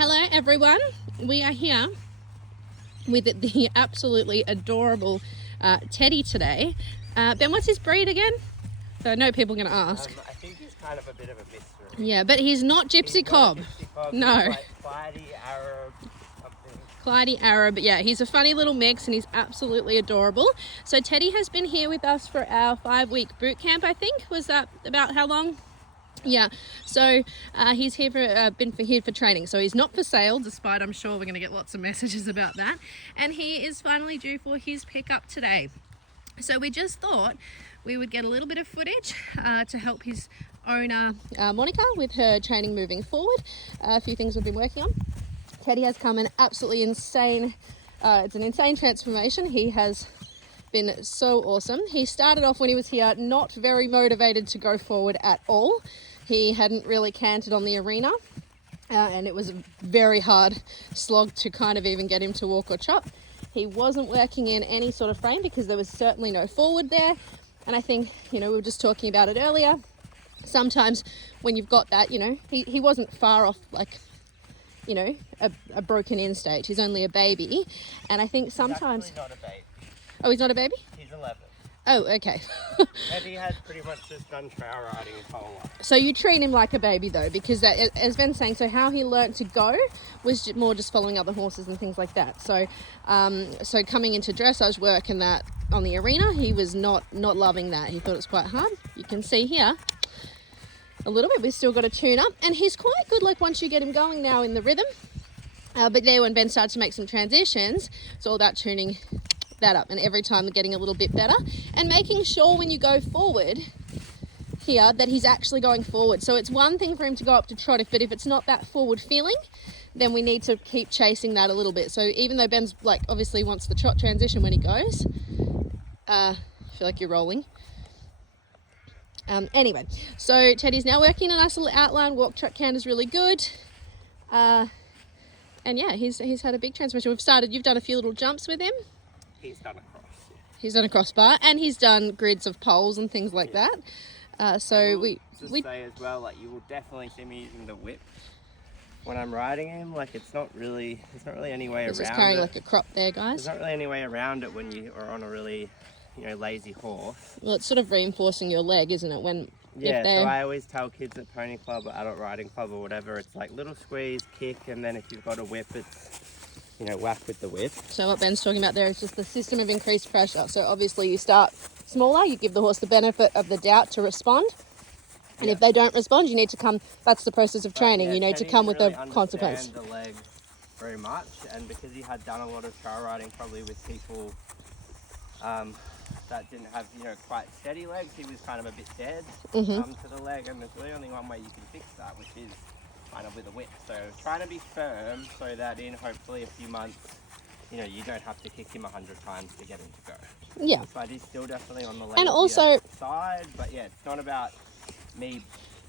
Hello everyone, we are here with the absolutely adorable Teddy today. Ben, what's his breed again? So I know people are going to ask. I think he's kind of a bit of a mystery. Yeah, but he's not Gypsy Cobb. No. He's like Clyde Arab something. Clyde Arab, yeah, he's a funny little mix and he's absolutely adorable. So Teddy has been here with us for our 5-week boot camp, I think. Was that about how long? Yeah, so he's here for here for training, so he's not for sale, despite I'm sure we're going to get lots of messages about that. And he is finally due for his pickup today. So we just thought we would get a little bit of footage to help his owner Monica with her training moving forward. A few things we've been working on. Teddy has come an absolutely insane, it's an insane transformation. He has been so awesome. He started off when he was here not very motivated to go forward at all. He hadn't really cantered on the arena and it was a very hard slog to kind of even get him to walk or chop. He wasn't working in any sort of frame because there was certainly no forward there. And I think, we were just talking about it earlier. Sometimes when you've got that, he wasn't far off like, a broken in stage. He's only a baby. And I think sometimes... He's actually not a baby. Oh, he's not a baby? He's 11. Oh, okay. Teddy has pretty much just done trail riding his whole life. So you treat him like a baby though, because that, as Ben's saying, so how he learnt to go was more just following other horses and things like that. So, so coming into dressage work and that on the arena, he was not loving that. He thought it was quite hard. You can see here a little bit. We've still got to tune up, and he's quite good. Like once you get him going now in the rhythm, but there when Ben started to make some transitions, it's all about tuning that up, and every time getting a little bit better and making sure when you go forward here that he's actually going forward. So it's one thing for him to go up to trot, but if it's not that forward feeling, then we need to keep chasing that a little bit. So even though Ben's like obviously wants the trot transition when he goes, I feel like you're rolling. Anyway, so Teddy's now working a nice little outline. Walk, trot, canter is really good. And yeah, he's had a big transformation. You've done a few little jumps with him. He's done a cross. Yeah. He's done a crossbar, and he's done grids of poles and things like that. So we say as well, like you will definitely see me using the whip when I'm riding him. Like there's not really any way around it. Just carrying like a crop there, guys. There's not really any way around it when you are on a really, lazy horse. Well, it's sort of reinforcing your leg, isn't it? So I always tell kids at Pony Club or Adult Riding Club or whatever, it's like little squeeze, kick, and then if you've got a whip, it's whack with the whip. So what Ben's talking about there is just the system of increased pressure. So obviously you start smaller, you give the horse the benefit of the doubt to respond. And if they don't respond, you need to come, that's the process of training. You need to come with really a consequence. The leg very much, and because he had done a lot of trail riding probably with people that didn't have, quite steady legs, he was kind of a bit dead to the leg, and there's really only one way you can fix that, which is kind of with a whip. So trying to be firm so that in hopefully a few months, you don't have to kick him 100 times to get him to go. Yeah. But he's still definitely on the leg and also side. But yeah, it's not about me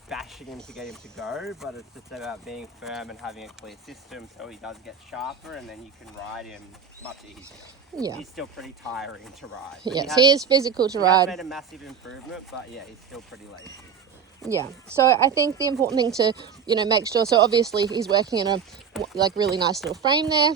bashing him to get him to go, but it's just about being firm and having a clear system so he does get sharper, and then you can ride him much easier. Yeah. He's still pretty tiring to ride. Yes, he is physical to ride. He's made a massive improvement, but yeah, he's still pretty lazy. Yeah, so I think the important thing to, make sure, so obviously he's working in a really nice little frame there,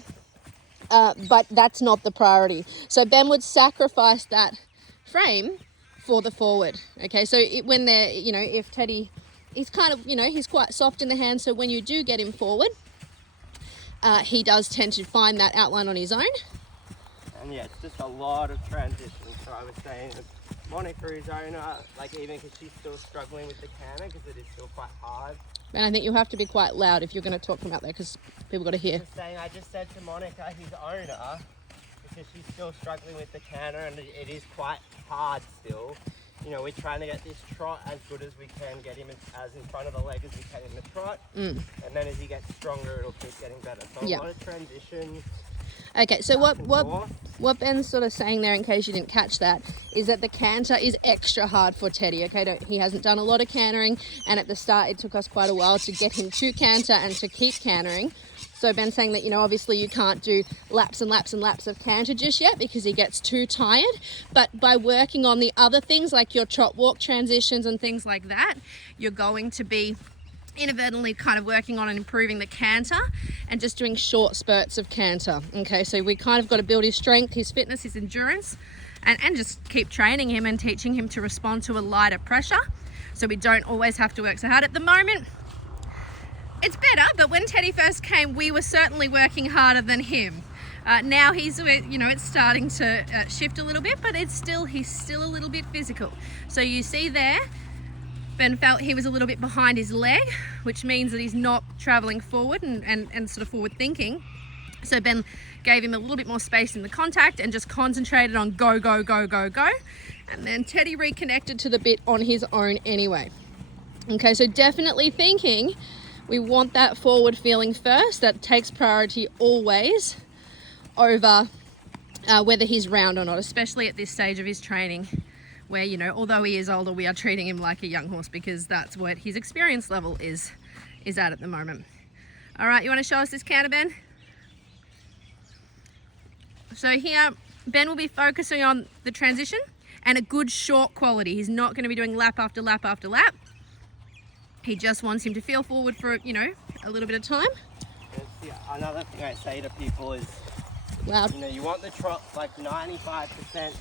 but that's not the priority. So Ben would sacrifice that frame for the forward, okay? So when they're, if Teddy, he's kind of, he's quite soft in the hand, so when you do get him forward, he does tend to find that outline on his own. And yeah, it's just a lot of transitions, so I was saying Monica is owner, even because she's still struggling with the canter because it is still quite hard. And I think you'll have to be quite loud if you're going to talk from out there because people got to hear. I just said to Monica, his owner, because she's still struggling with the canter and it is quite hard still. We're trying to get this trot as good as we can, get him as in front of the leg as we can in the trot. And then as he gets stronger, it'll keep getting better. So a lot of transitions. Okay, so what Ben's sort of saying there, in case you didn't catch that, is that the canter is extra hard for Teddy, okay? He hasn't done a lot of cantering, and at the start it took us quite a while to get him to canter and to keep cantering. So Ben's saying that, obviously you can't do laps and laps and laps of canter just yet because he gets too tired. But by working on the other things like your trot walk transitions and things like that, you're going to be inadvertently kind of working on and improving the canter and just doing short spurts of canter. Okay, so we kind of got to build his strength, his fitness, his endurance, and just keep training him and teaching him to respond to a lighter pressure, so we don't always have to work so hard. At the moment, it's better, but when Teddy first came, we were certainly working harder than him. Now he's, you know, it's starting to shift a little bit, but he's still a little bit physical. So you see there, Ben felt he was a little bit behind his leg, which means that he's not traveling forward and sort of forward thinking. So Ben gave him a little bit more space in the contact and just concentrated on go, go, go, go, go. And then Teddy reconnected to the bit on his own anyway. Okay, so definitely thinking we want that forward feeling first. That takes priority always over whether he's round or not, especially at this stage of his training where, you know, although he is older, we are treating him like a young horse because that's what his experience level is at the moment. All right, you want to show us this canter, Ben? So here, Ben will be focusing on the transition and a good short quality. He's not going to be doing lap after lap after lap. He just wants him to feel forward for, you know, a little bit of time. Another thing I say to people is, Loud. you know, you want the trot like 95%,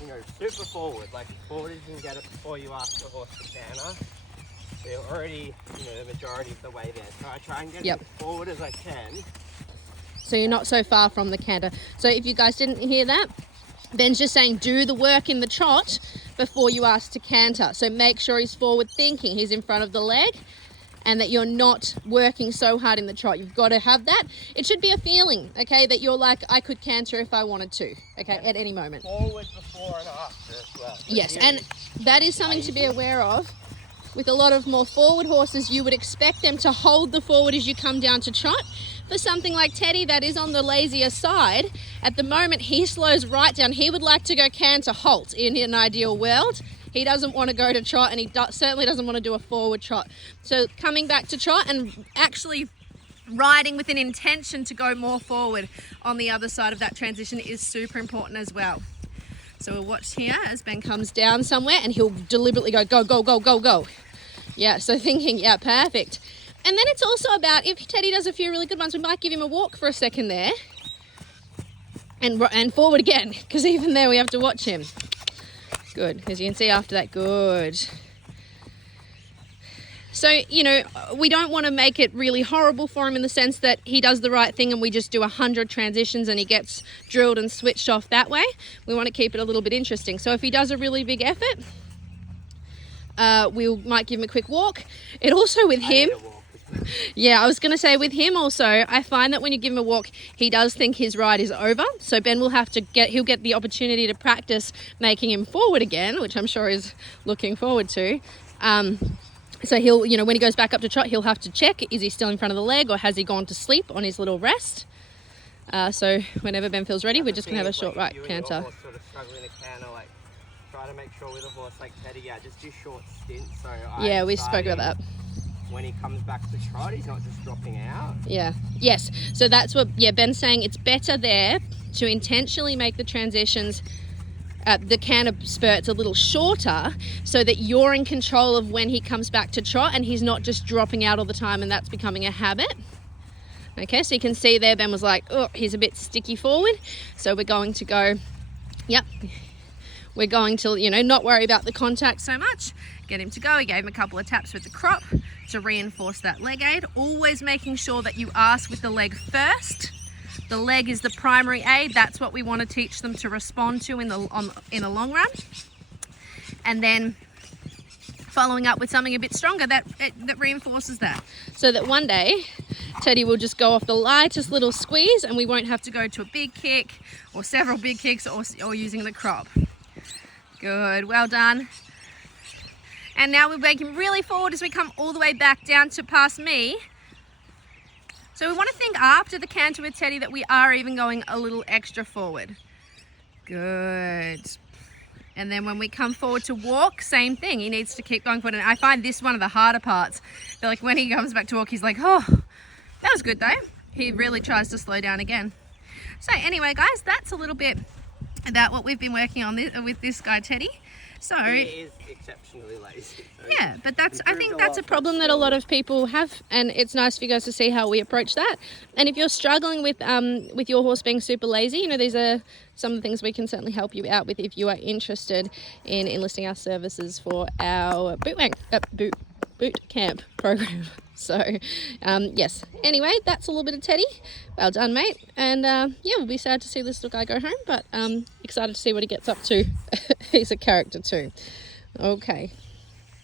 you know, super forward, like forward as you can get it before you ask the horse to canter. So you're already, you know, the majority of the way there. So I try and get as forward as I can. So you're not so far from the canter. So if you guys didn't hear that, Ben's just saying do the work in the trot before you ask to canter. So make sure he's forward thinking, he's in front of the leg, and that you're not working so hard in the trot. You've got to have that. It should be a feeling, okay, that you're like, I could canter if I wanted to, okay, at any moment. Forward before and after as well. Yes, and that is something to be aware of. With a lot of more forward horses, you would expect them to hold the forward as you come down to trot. For something like Teddy that is on the lazier side, at the moment he slows right down. He would like to go canter halt in an ideal world. He doesn't want to go to trot, and he certainly doesn't want to do a forward trot. So coming back to trot and actually riding with an intention to go more forward on the other side of that transition is super important as well. So we'll watch here as Ben comes down somewhere and he'll deliberately go, go, go, go, go, go. Yeah, so thinking, yeah, perfect. And then it's also about, if Teddy does a few really good ones, we might give him a walk for a second there. And forward again, because even there we have to watch him. Good, as you can see after that, good. So, you know, we don't want to make it really horrible for him in the sense that he does the right thing and we just do 100 transitions and he gets drilled and switched off that way. We want to keep it a little bit interesting. So if he does a really big effort, we might give him a quick walk. It also with him... Yeah, I was going to say with him also, I find that when you give him a walk, he does think his ride is over. So Ben will have to he'll get the opportunity to practice making him forward again, which I'm sure he's looking forward to. So he'll, you know, when he goes back up to trot, he'll have to check, is he still in front of the leg or has he gone to sleep on his little rest? So whenever Ben feels ready, we're just going to have a short right canter. Sort of struggling to canter, like, try to make sure with a horse like Teddy, yeah, just do short stints. So yeah, we spoke about that. When he comes back to trot, he's not just dropping out. Yeah. Yes. So that's what, Ben's saying it's better there to intentionally make the transitions, the canter spurts a little shorter so that you're in control of when he comes back to trot and he's not just dropping out all the time and that's becoming a habit. Okay, so you can see there Ben was like, oh, he's a bit sticky forward. So we're going to go, yep. We're going to, you know, not worry about the contact so much. Get him to go. He gave him a couple of taps with the crop to reinforce that leg aid. Always making sure that you ask with the leg first. The leg is the primary aid. That's what we want to teach them to respond to in the long run. And then following up with something a bit stronger that reinforces that. So that one day Teddy will just go off the lightest little squeeze and we won't have to go to a big kick or several big kicks or using the crop. Good, well done. And now we're making really forward as we come all the way back down to past me. So we want to think after the canter with Teddy that we are even going a little extra forward. Good. And then when we come forward to walk, same thing. He needs to keep going forward. And I find this one of the harder parts. But like when he comes back to walk, he's like, oh, that was good though. He really tries to slow down again. So anyway, guys, that's a little bit about what we've been working on with this guy, Teddy. So He is exceptionally lazy. So yeah, but that's, I think improved a that's a lot, but problem that a lot still- of people have, and it's nice for you guys to see how we approach that. And if you're struggling with your horse being super lazy, you know, these are some of the things we can certainly help you out with if you are interested in enlisting our services for our boot camp program. So yes, anyway, that's a little bit of Teddy. Well done, mate. And yeah, we'll be sad to see this little guy go home, but excited to see what he gets up to. He's a character too. Okay.